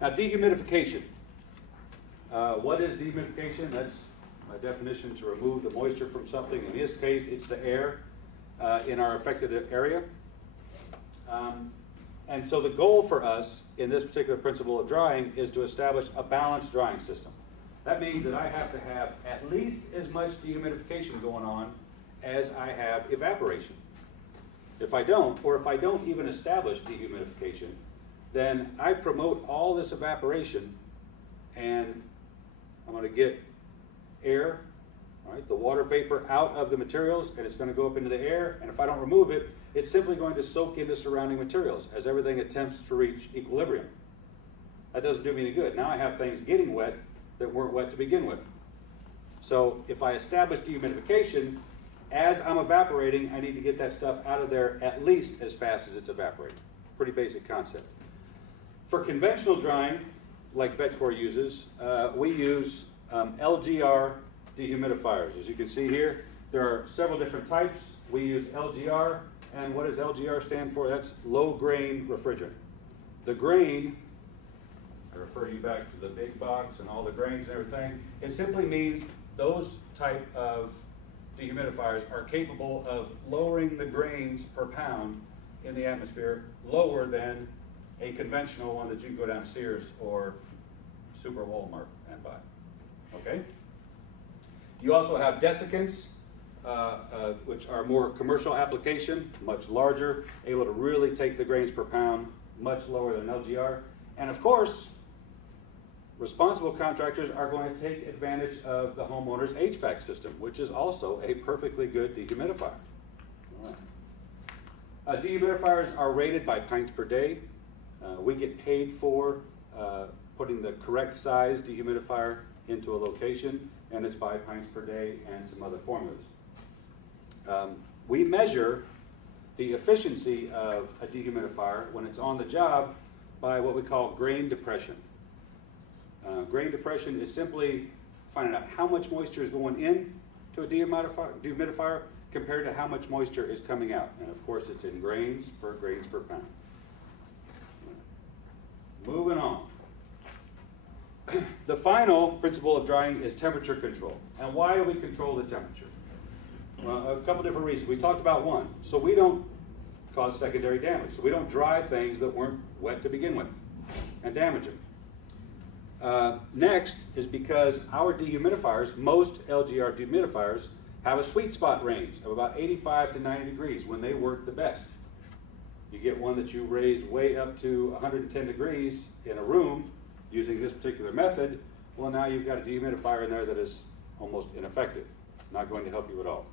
Now, dehumidification. What is dehumidification? That's my definition: to remove the moisture from something. In this case, it's the air in our affected area. And so the goal for us in this particular principle of drying is to establish a balanced drying system. That means that I have to have at least as much dehumidification going on as I have evaporation. If I don't, or if I don't even establish dehumidification, then I promote all this evaporation, and I'm going to get air, all right, the water vapor out of the materials, and it's going to go up into the air, and if I don't remove it, it's simply going to soak into surrounding materials as everything attempts to reach equilibrium. That doesn't do me any good. Now I have things getting wet that weren't wet to begin with. So if I establish dehumidification, as I'm evaporating, I need to get that stuff out of there at least as fast as it's evaporating. Pretty basic concept. For conventional drying, like Vetcor uses, we use LGR dehumidifiers. As you can see here, there are several different types. We use LGR, and what does LGR stand for? That's low grain refrigerant. The grain, I refer you back to the big box and all the grains and everything, it simply means those type of dehumidifiers are capable of lowering the grains per pound in the atmosphere lower than a conventional one that you can go down to Sears or Super Walmart and buy. Okay? You also have desiccants, which are more commercial application, much larger, able to really take the grains per pound much lower than LGR. And of course, responsible contractors are going to take advantage of the homeowner's HVAC system, which is also a perfectly good dehumidifier. All right. Dehumidifiers are rated by pints per day. We get paid for putting the correct size dehumidifier into a location, and it's by pints per day and some other formulas. We measure the efficiency of a dehumidifier when it's on the job by what we call grain depression. Grain depression is simply finding out how much moisture is going in to a dehumidifier compared to how much moisture is coming out. And of course, it's in grains per pound. Moving on. The final principle of drying is temperature control. And why do we control the temperature? Well, a couple different reasons. We talked about one. So we don't cause secondary damage. So we don't dry things that weren't wet to begin with and damage them. Next is because our dehumidifiers, most LGR dehumidifiers, have a sweet spot range of about 85 to 90 degrees when they work the best. You get one that you raise way up to 110 degrees in a room using this particular method, well, now you've got a dehumidifier in there that is almost ineffective, not going to help you at all.